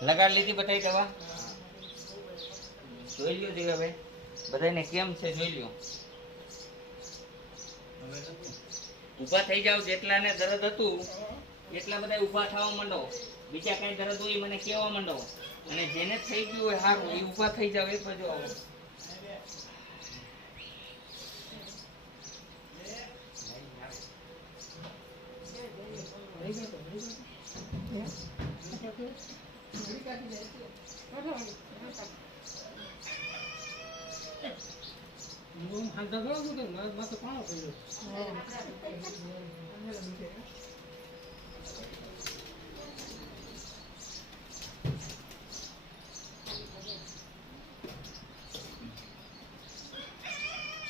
લગાડ લીધી બધાય દવા? જોઈ લ્યો દેવા ભાઈ, બધાને કેમ છે જોઈ લ્યો. ઊભા થઈ જાવ, જેટલાને દર્દ હતું એટલા બધા ઊભા થવા માંડો. બીજા કઈ દર્દ હોય મને કહેવા માંડો. અને જેને થઈ ગયું હોય સારું એ ઊભા થઈ જાવ. એક બાજુ આવો.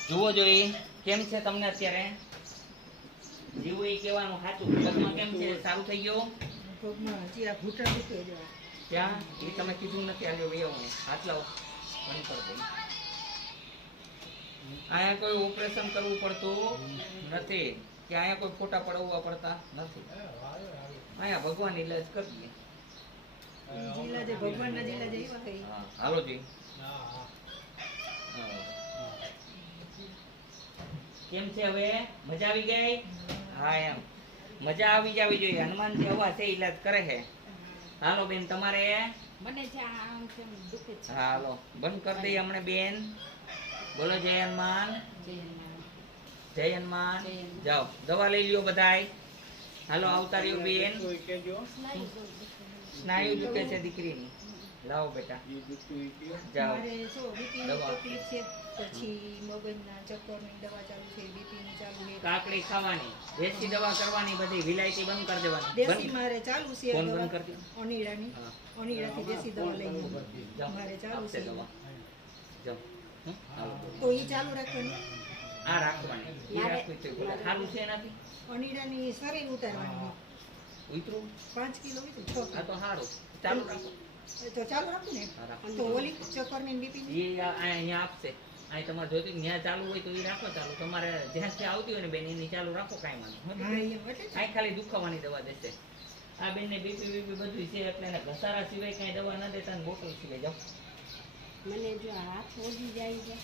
જુઓ જોઈ કેમ છે તમને અત્યારે? જીવો એ કહેવાનું સાચું. પગમાં કેમ છે? સારું થઈ ગયું? ત્યાં એ તમે કીધું નથી. આવ્યો એવું હાથ લાવો. બંધ કરી દઈ. અહીંયા કોઈ ઓપરેશન કરવું પડતું નથી કે અહીંયા કોઈ ફોટા પડાવવા પડતા નથી. અહીંયા ભગવાન ઈલાજ કરી દે. હાલો જી. કેમ છે હવે? મજા આવી ગઈ? હા એમ મજા આવી જવી જોઈએ. હનુમાનજી હવા છે ઈલાજ કરે છે. હાલો બેન તમારે મને છે આમ કેમ દુખે છે. હાલો બંધ કરી દઈએ હમણાં બેન. બોલો જય હનુમાન. જય હનુમાન. જાઓ દવા લઈ લ્યો બધાય. હાલો આવતા રહ્યો બેન. સ્નાયુ દુખે છે દીકરીની. લાવો બેટા જાઓ દવા. પછી મગજના ચક્કરની દવા ચાલુ છે, બીપીની ચાલુ છે, કાકડી ખાવાની, દેશી દવા કરવાની, બધી વિલાયતી બંધ કરી દેવાની. દેશી મારે ચાલુ છે ફોન બંધ કરી દો. ઓનીડાની ઓનીડાથી દેશી દવા લઈ મારે ચાલુ છે દવા. જાઓ તો ઈ ચાલુ રાખવાની. આ રાખવાની. ઈ રાખવી તો બોલે સારું છે એનાથી. ઓનીડાની શરીર ઉતારવાની. ઉતરું 5 કિલો ઉતરું. આ તો સારું. ચાલુ રાખો તો ચાલુ રાખું ને. તો ઓલી ચક્કરની બીપીની એ અહીંયા આપશે. અહીં તમારે જોતી ત્યાં ચાલુ હોય તો એ રાખો ચાલુ. તમારે જ્યાંથી આવતી હોય ને બેન એની ચાલુ રાખો કાંઈ વાંધો. અહીં ખાલી દુખાવાની દવા દેશે. આ બેનને બીપી બીપી બધું છે એટલે એને ઘસારા સિવાય કાંઈ દવા ના દેતા ને બોટલ સિવાય. જાઓ મને જો હાથ ઓજી જાય છે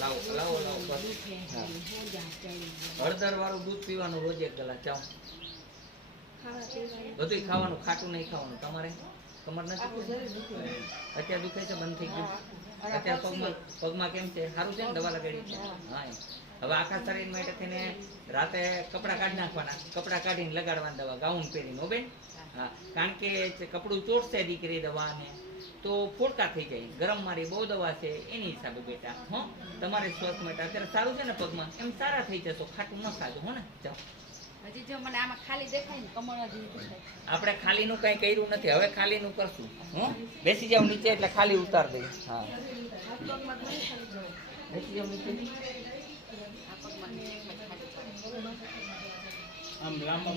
લાવો લાવો લાવો. હળદર વાળું દૂધ પીવાનું રોજ 1 ગ્લાસ. જાઓ બધું ખાવાનું, ખાટું નહીં ખાવાનું. તમારે કમર નથી અત્યારે દુખે છે? બંધ થઈ ગયું? અત્યારે પગમાં કેમ છે? સારું છે ને? દવા લગાડી છે? હા હવે આખા શરીર માટે થઈને રાતે કપડાં કાઢી નાખવાના. કપડાં કાઢીને લગાડવાની દવા, ગાઉન પહેરીને. હો બેન? હા કારણ કે કપડું ચોટશે દીકરી દવાને તો ફોડકા થઈ જાય. ગરમ મારી બહુ દવા છે એની હિસાબે બેટા. હો તમારે સ્વસ્થ માટે અત્યારે સારું છે ને પગમાં? એમ સારા થઈ જશો. ખાટું ન ખાજો. હો ને? જાઓ. હજી જો મને આમાં ખાલી દેખાય ને કમળ જ આપણે ખાલીનું કઈ કર્યું નથી. હવે ખાલીનું કરશું. હો બેસી જાવ નીચે એટલે ખાલી ઉતાર દઈએ. હા બેસી જાવ નીચે. આમ લાંબા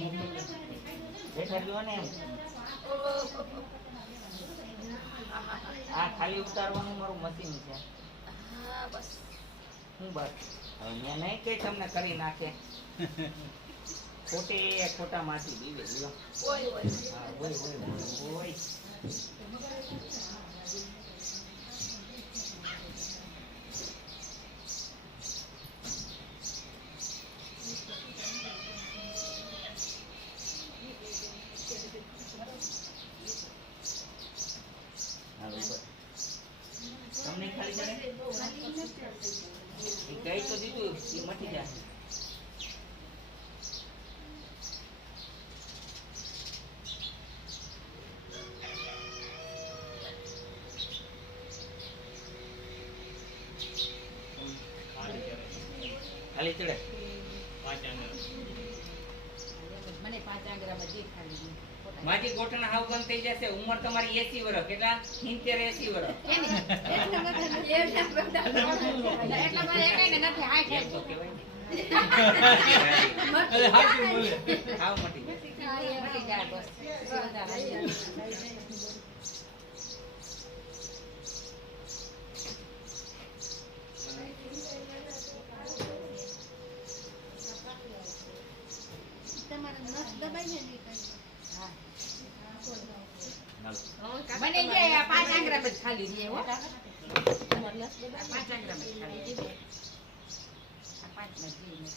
બેઠા રહ્યો ને એમ. આ ખાલી ઉતારવાનું મારું મશીન છે. હું બસ હવે મેં નહીં કઈ તમને કરી નાખે. ખોટા માંથી દીવે લ્યો. હા ઓય તમને ખાલી કરે કઈ તો દીધું એ મટી જાય. ખાલી ચડે મને 5 આંગળામાં જે ખાલી માજી ગોઠણ હાવ બંધ થઈ જશે. ઉંમર તમારી 80 વર્ષ. કેટલા? 70 80 વર્ષ. એમ તો કહેવાય ને. હાવ મટી જાય બસ. તમારે નસ દબાઈ ને નહીં હાલો. બની જાય આ 5 આંગળા જ ખાલી રહે હો આ 5 આંગળા જ ખાલી રહે આ 5 માં જી ને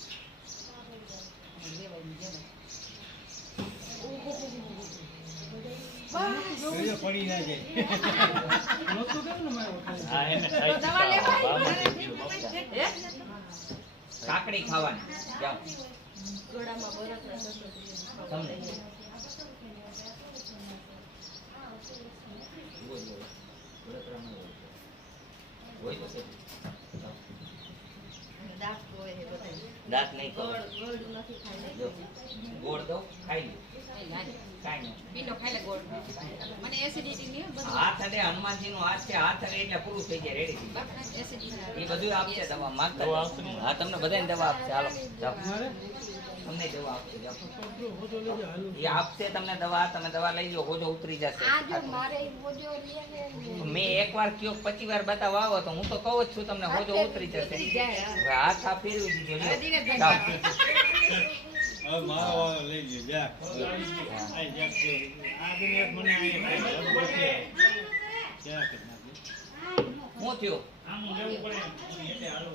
લેવાય ને લેવાય પડી ના જાય હા, એને ખાઈ દવા લેવાય? હે? કાકડી ખાવાની જાઓ ગળામાં બળતરા થતો તમને હોય તો છે. જાઓ. દાંત હોય છે બધાય. દાંત નહીં કરો ગળ નથી ખાઈ જો. ગોળ દઉં ખાઈ લો કાંઈ નહીં પીલો ખાઈ લે ગોળ મને એસિડિટી ની બધું હાથ અડે હનુમાનજી નો હાથ છે હાથ અડે એટલે પૂરું થઈ જાય રેડી એસિડિટી એ બધું આપશે દવા માંગતા હા તમને બધાને દવા આપશે હાલો જાઓ તમને દવા આપશે જાઓ એ આપશે તમને દવા તમે દવા લઈ લો હોજો ઉતરી જશે મેં એકવાર કયો 25 વાર બતાવવા આવો તો હું તો કહું જ છું તમને હોજો ઉતરી જશે હવે હાથ આ ફેરવી દીધો લ્યો જાઓ. હવે મારો વાળો લઈ ગયો જા આ જા કે આ દિને મને આ ક્યાં કે નાખી હું થયું આમ લેવું પડે એટલે હાલો